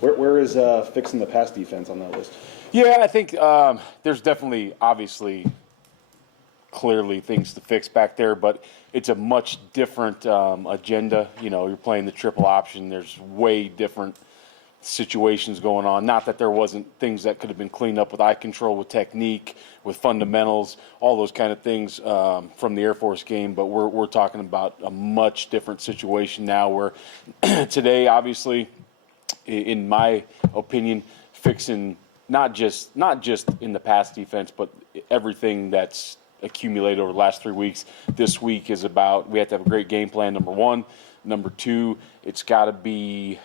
Where is fixing the pass defense on that list? Yeah, I think there's definitely, obviously, clearly things to fix back there, but it's a much different agenda. You know, you're playing the triple option. There's way different situations going on. Not that there wasn't things that could have been cleaned up with eye control, with technique, with fundamentals, all those kind of things from the Air Force game, but we're talking about a much different situation now where today, obviously, in my opinion, fixing not just in the pass defense, but everything that's accumulated over the last 3 weeks. This week is about we have to have a great game plan, number one. Number two, it's got to be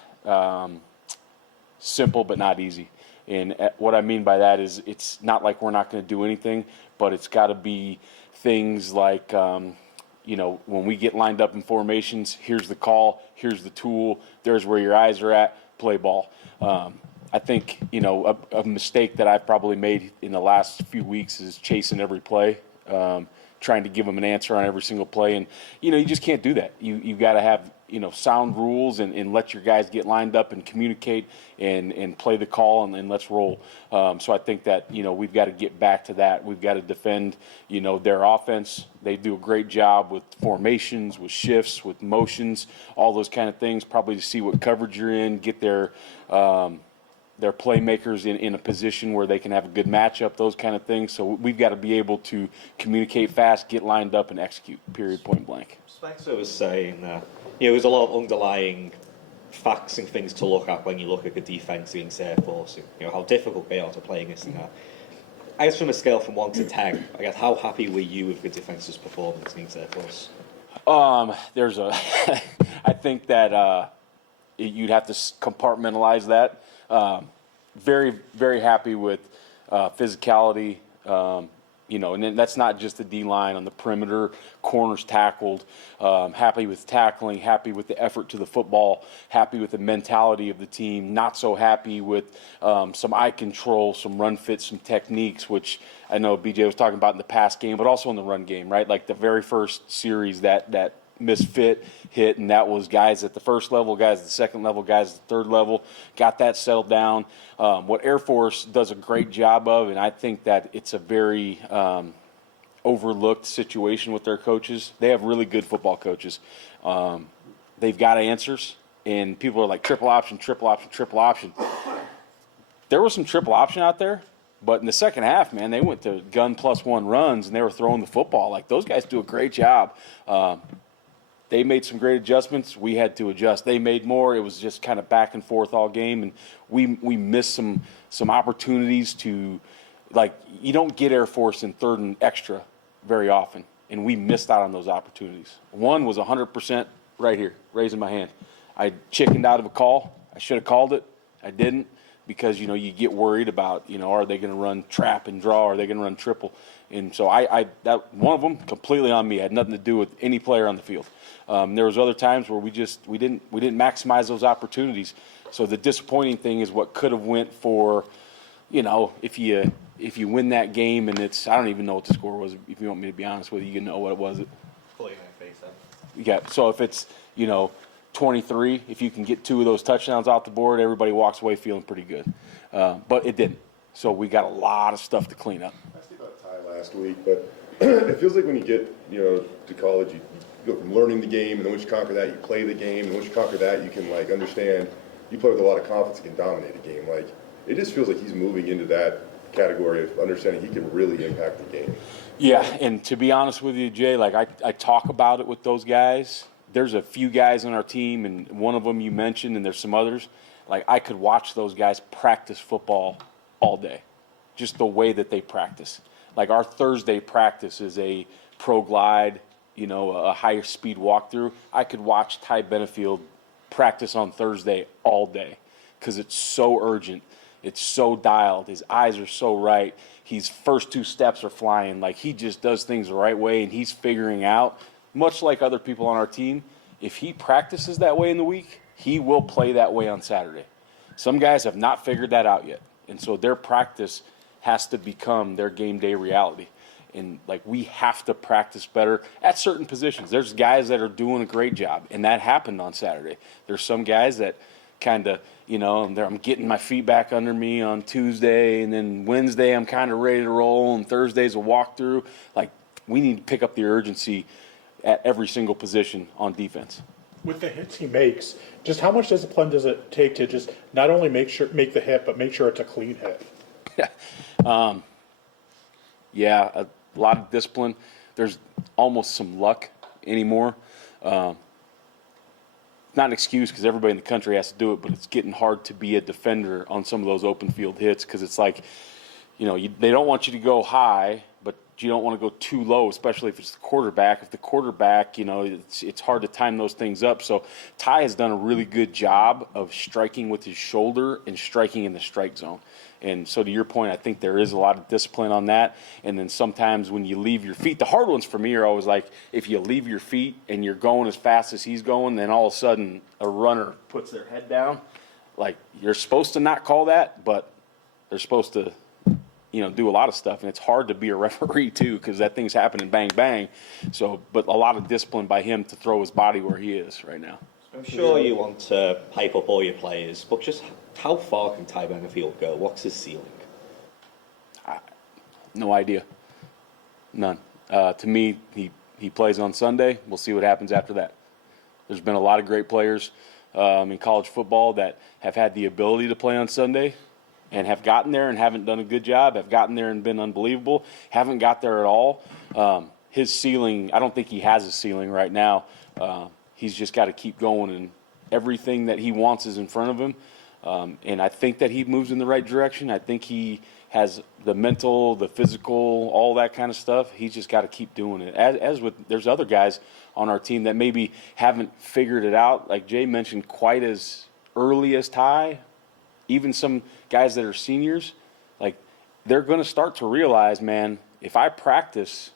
simple but not easy. And what I mean by that is it's not like we're not going to do anything, but it's got to be things like, you know, when we get lined up in formations, here's the call, here's the tool, there's where your eyes are at, play ball. I think, you know, a mistake that I've probably made in the last few weeks is chasing every play, trying to give them an answer on every single play. And, you know, you just can't do that. You've got to have, you know, sound rules and let your guys get lined up and communicate and play the call and let's roll. So I think that, you know, we've got to get back to that. We've got to defend, you know, their offense. They do a great job with formations, with shifts, with motions, all those kind of things, probably to see what coverage you're in, get their playmakers in a position where they can have a good matchup, those kind of things. So we've got to be able to communicate fast, get lined up, and execute, period, point blank. Spencer was saying that, you know, there's a lot of underlying facts and things to look at when you look at the defense against Air Force, you know, how difficult they are to play against and that. I guess from a scale from 1 to 10, I guess how happy were you with the defense's performance against Air Force? I think that you'd have to compartmentalize that. Very, very happy with physicality, you know, and then that's not just the D-line on the perimeter, corners tackled, happy with tackling, happy with the effort to the football, happy with the mentality of the team, not so happy with some eye control, some run fits, some techniques, which I know BJ was talking about in the pass game, but also in the run game, right? Like the very first series that misfit hit, and that was guys at the first level, guys at the second level, guys at the third level, got that settled down. What Air Force does a great job of, and I think that it's a very overlooked situation with their coaches. They have really good football coaches. They've got answers, and people are like triple option, triple option, triple option. There was some triple option out there, but in the second half, man, they went to gun plus one runs, and they were throwing the football. Like, those guys do a great job. They made some great adjustments. We had to adjust. They made more. It was just kind of back and forth all game, and we missed some opportunities to, like, you don't get Air Force in third and extra very often, and we missed out on those opportunities. One was 100% right here, raising my hand. I chickened out of a call. I should have called it. I didn't, because, you know, you get worried about, you know, are they going to run trap and draw? Are they going to run triple? And so that one of them completely on me, had nothing to do with any player on the field. There was other times where we didn't maximize those opportunities. So the disappointing thing is what could have went for, you know, if you win that game and it's, I don't even know what the score was. If you want me to be honest with you, you know what it was. Yeah. So if it's, you know, 23, if you can get 2 of those touchdowns off the board, everybody walks away feeling pretty good. But it didn't. So we got a lot of stuff to clean up. I asked you about Ty last week, but it feels like when you get, you know, to college, you go from learning the game, and then once you conquer that, you play the game, and once you conquer that, you can, like, understand, you play with a lot of confidence and can dominate a game. Like, it just feels like he's moving into that category of understanding he can really impact the game. Yeah, and to be honest with you, Jay, like I talk about it with those guys. There's a few guys on our team, and one of them you mentioned, and there's some others. Like, I could watch those guys practice football all day, just the way that they practice. Like, our Thursday practice is a pro glide, you know, a higher speed walkthrough. I could watch Ty Benefield practice on Thursday all day because it's so urgent. It's so dialed. His eyes are so right. His first 2 steps are flying. Like, he just does things the right way, and he's figuring out, much like other people on our team, if he practices that way in the week, he will play that way on Saturday. Some guys have not figured that out yet, and so their practice has to become their game day reality. And, like, we have to practice better at certain positions. There's guys that are doing a great job, and that happened on Saturday. There's some guys that kind of, I'm getting my feet back under me on Tuesday, and then Wednesday I'm kind of ready to roll, and Thursday's a walkthrough. Like, we need to pick up the urgency at every single position on defense. With the hits he makes, just how much discipline does it take to just not only make the hit, but make sure it's a clean hit? Yeah, a lot of discipline. There's almost some luck anymore. Not an excuse because everybody in the country has to do it, but it's getting hard to be a defender on some of those open field hits because it's like, they don't want you to go high, but you don't want to go too low, especially if it's the quarterback. If the quarterback, it's hard to time those things up. So Ty has done a really good job of striking with his shoulder and striking in the strike zone. And so to your point, I think there is a lot of discipline on that. And then sometimes when you leave your feet, the hard ones for me are always like if you leave your feet and you're going as fast as he's going, then all of a sudden a runner puts their head down. Like, you're supposed to not call that, but they're supposed to, do a lot of stuff. And it's hard to be a referee too because that thing's happening bang, bang. So, but a lot of discipline by him to throw his body where he is right now. I'm sure you want to hype up all your players, but just how far can Ty Benefield go? What's his ceiling? No idea. None. To me, he plays on Sunday. We'll see what happens after that. There's been a lot of great players in college football that have had the ability to play on Sunday and have gotten there and haven't done a good job, have gotten there and been unbelievable, haven't got there at all. His ceiling, I don't think he has a ceiling right now. He's just got to keep going, and everything that he wants is in front of him. And I think that he moves in the right direction. I think he has the mental, the physical, all that kind of stuff. He's just got to keep doing it. As with, there's other guys on our team that maybe haven't figured it out, like Jay mentioned, quite as early as Ty. Even some guys that are seniors, like, they're going to start to realize, man, if I practice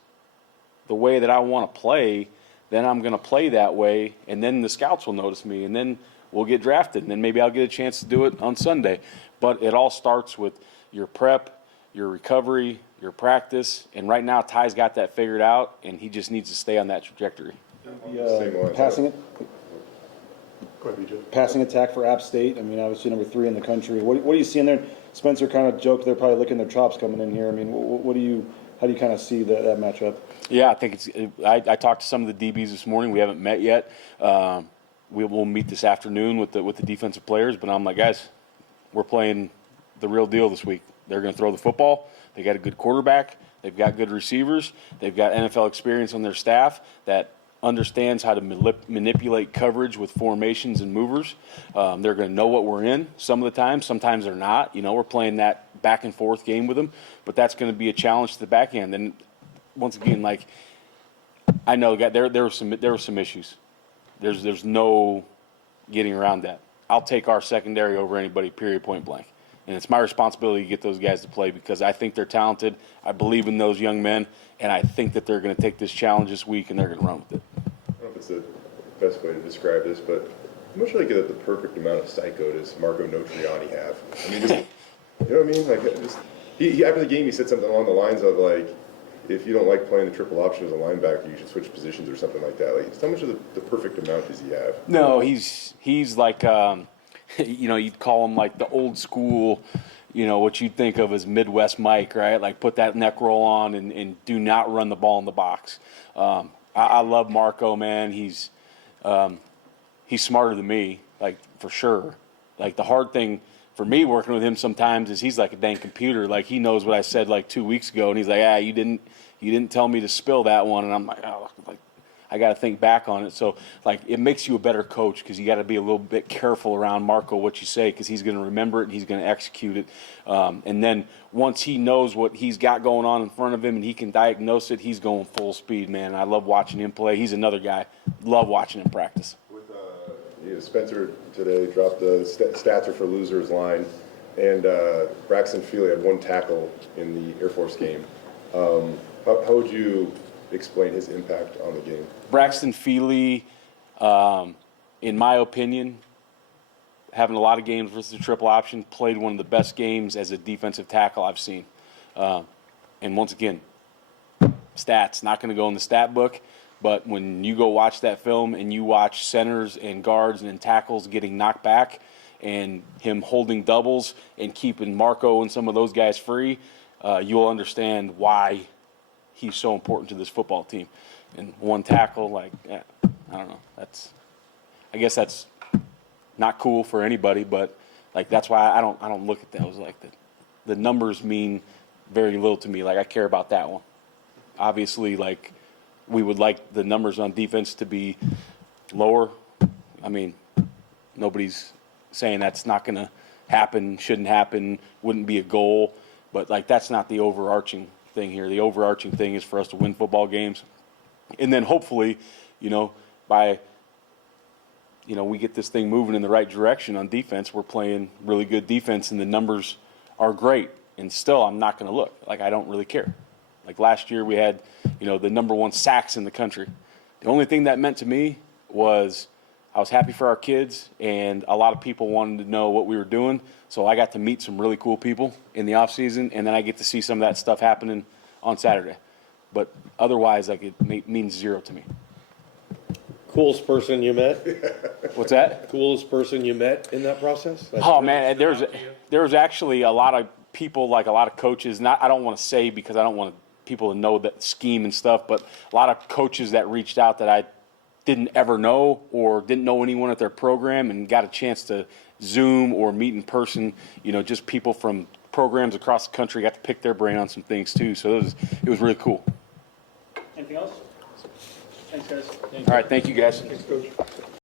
the way that I want to play, then I'm going to play that way, and then the scouts will notice me, and then we'll get drafted, and then maybe I'll get a chance to do it on Sunday. But it all starts with your prep, your recovery, your practice, and right now Ty's got that figured out, and he just needs to stay on that trajectory. Passing attack for App State. I mean, obviously number 3 in the country. What are you seeing there? Spencer kind of joked they're probably licking their chops coming in here. I mean, how do you kind of see that matchup? Yeah, I think I talked to some of the DBs this morning. We haven't met yet. We'll meet this afternoon with the defensive players. But I'm like, guys, we're playing the real deal this week. They're going to throw the football. They got a good quarterback. They've got good receivers. They've got NFL experience on their staff that understands how to manipulate coverage with formations and movers. They're going to know what we're in some of the time. Sometimes they're not. We're playing that back and forth game with them, but that's going to be a challenge to the back end. And once again, like, I know there were some issues. There's no getting around that. I'll take our secondary over anybody, period, point blank. And it's my responsibility to get those guys to play because I think they're talented. I believe in those young men, and I think that they're going to take this challenge this week and they're going to run with it. I don't know if it's the best way to describe this, but how much like the perfect amount of psycho does Marco Notriani have? I mean, just, you know what I mean? Like, just, he after the game, he said something along the lines of, like, if you don't like playing the triple option as a linebacker, you should switch positions or something like that. Like, how much of the perfect amount does he have? No, he's like, you'd call him like the old school, what you'd think of as Midwest Mike, right? Like, put that neck roll on and do not run the ball in the box. I love Marco, man. He's smarter than me, like, for sure. Like, the hard thing for me working with him sometimes is he's like a dang computer. Like, he knows what I said like 2 weeks ago, and he's like, you didn't tell me to spill that one, and I'm like, oh, like, I got to think back on it. So, like, it makes you a better coach because you got to be a little bit careful around Marco what you say because he's going to remember it and he's going to execute it. And then once he knows what he's got going on in front of him and he can diagnose it, he's going full speed, man. I love watching him play. He's another guy. Love watching him practice. Spencer today dropped the stats are for losers line, and Braxton Feely had 1 tackle in the Air Force game. How would you explain his impact on the game? Braxton Feely, in my opinion, having a lot of games versus the triple option, played one of the best games as a defensive tackle I've seen. And once again, stats, not going to go in the stat book, but when you go watch that film and you watch centers and guards and tackles getting knocked back and him holding doubles and keeping Marco and some of those guys free, you'll understand why he's so important to this football team. And one tackle, like, yeah, I don't know. I guess that's not cool for anybody, but like that's why I don't look at those like that. The numbers mean very little to me. Like I care about that one. Obviously, like we would like the numbers on defense to be lower. I mean, nobody's saying that's not going to happen, shouldn't happen, wouldn't be a goal. But like that's not the overarching thing here. The overarching thing is for us to win football games, and then hopefully, by we get this thing moving in the right direction on defense. We're playing really good defense, and the numbers are great. And still, I'm not going to look. Like, I don't really care. Like, last year we had, the number 1 sacks in the country. The only thing that meant to me was I was happy for our kids, and a lot of people wanted to know what we were doing. So I got to meet some really cool people in the offseason, and then I get to see some of that stuff happening on Saturday. But otherwise, like, it means zero to me. Coolest person you met? What's that? Coolest person you met in that process? Oh man, there was actually a lot of people, like a lot of coaches. I don't want to say because I don't want people to know that scheme and stuff, but a lot of coaches that reached out that I didn't ever know or didn't know anyone at their program and got a chance to Zoom or meet in person. Just people from programs across the country got to pick their brain on some things too. So it was really cool. Anything else? Thanks, guys. All right, thank you guys. Thanks, Coach.